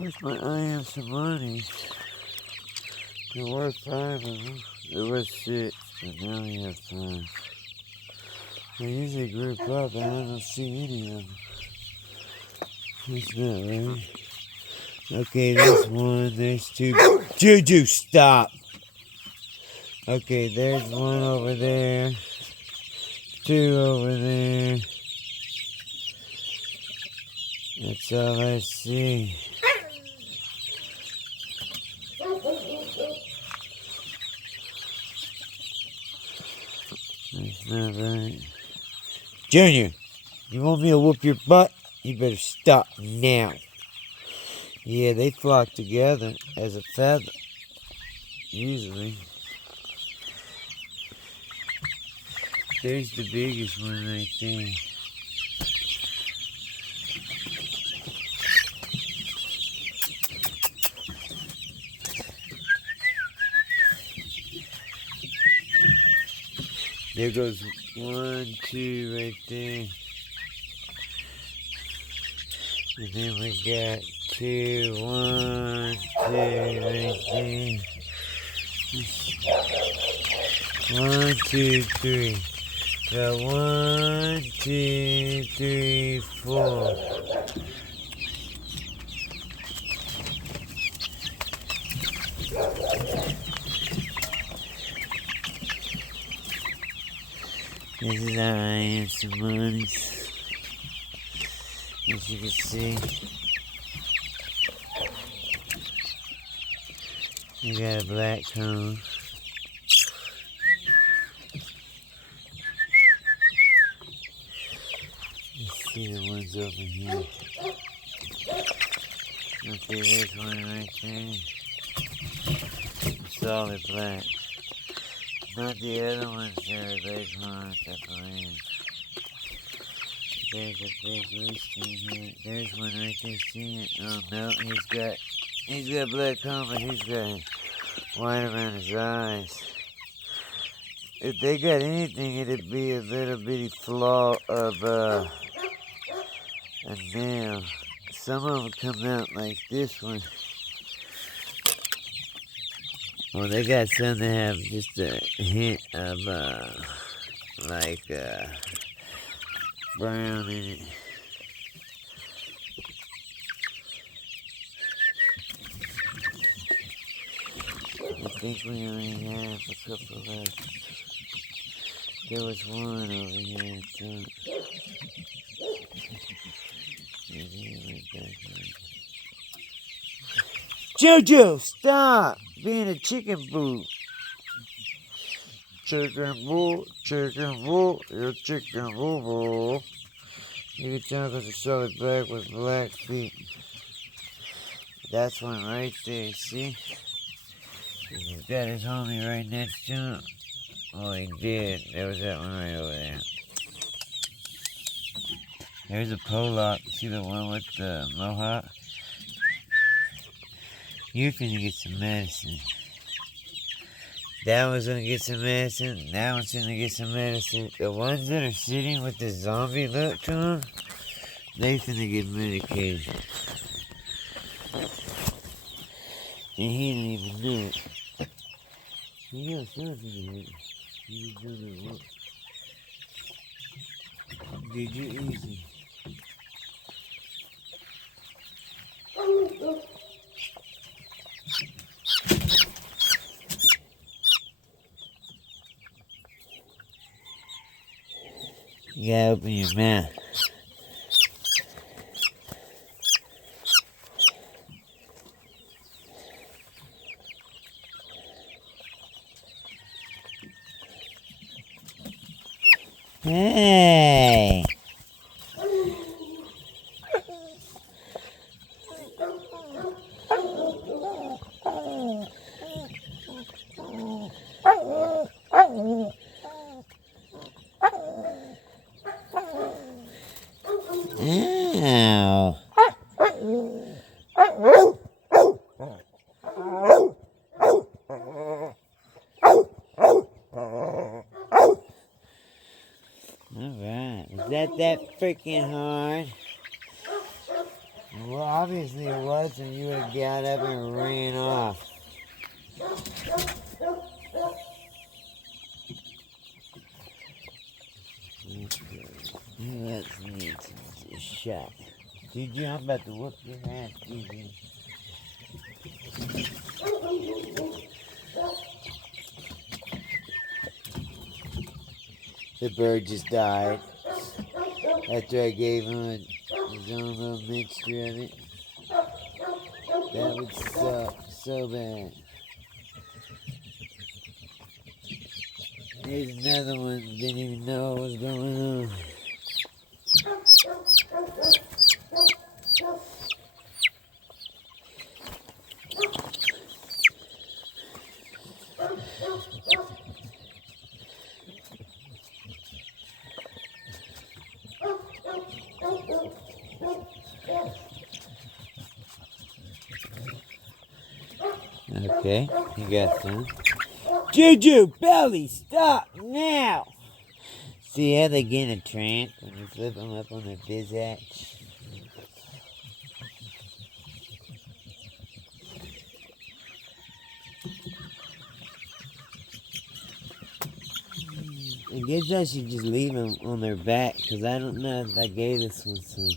Where's my I am some money? There were 5 of them. There was 6, but now we have 5. They usually group up, and I don't see any of them. It's not right. Okay, there's 1, there's 2. Juju, stop! Okay, there's 1 over there. 2 over there. That's all I see. That's not right. Junior, you want me to whoop your butt? You better stop now. Yeah, they flock together as a feather. Usually. There's the biggest one right there. There goes 1, 2 right there. And then we got 2, 1, 2 right there. 1, 2, 3. Got 1, 2, 3, 4. This is how I am some monies. As you can see. We got a black cone. Let's see the ones over here. Okay, there's one right there. Solid black. Not the other ones that are leghorns, I believe. There's a big rooster here. There's one right there, see it? Oh no, he's got black comb, but he's got white around his eyes. If they got anything, it'd be a little bitty flaw of a nail. Some of them come out like this one. Well, they got some that have just a hint of, brown in it. I think we only have a couple left. There was one over here, too. Jojo, stop being a chicken boo. Chicken boo, you're chicken boo boo. You can tell because it's solid black with black feet. That's one right there, see? He's got his homie right next to him. Oh, he did. There was that one right over there. There's a Pollock. See the one with the mohawk? You're finna get some medicine. That one's gonna get some medicine. That one's gonna get some medicine. The ones that are sitting with the zombie look to them, they finna get medicated. And he didn't even know it. He got something in it. He was doing it wrong. Dude, you're easy. You gotta open your mouth. Hey! Ow. Alright, was that freaking hard? Well, obviously it was, and you would have got up and ran off. Let's need a shot. Gigi, I'm about to whoop your ass, Gigi. The bird just died after I gave him his own little mixture of it. That would suck so bad. There's another one that didn't even know what was going on. Okay, you got some. Juju, Belly, stop now! See how they get in a trance when you flip them up on their Bizac? I guess I should just leave them on their back, because I don't know if I gave this one some.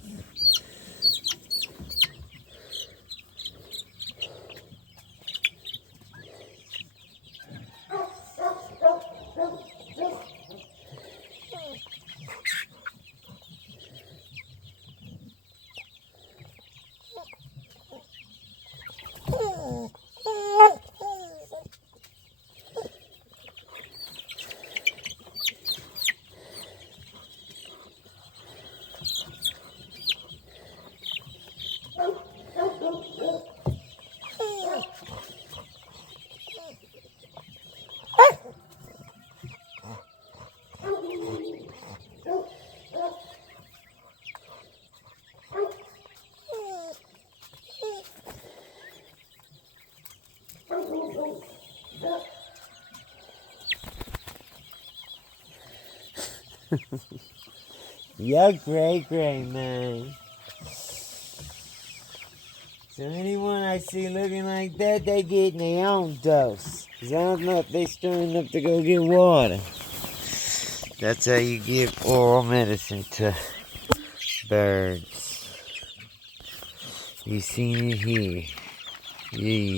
You're great, man. So anyone I see looking like that, they getting their own dose. Because I don't know if they strong enough to go get water. That's how you give oral medicine to birds. You seen it here. Yeah.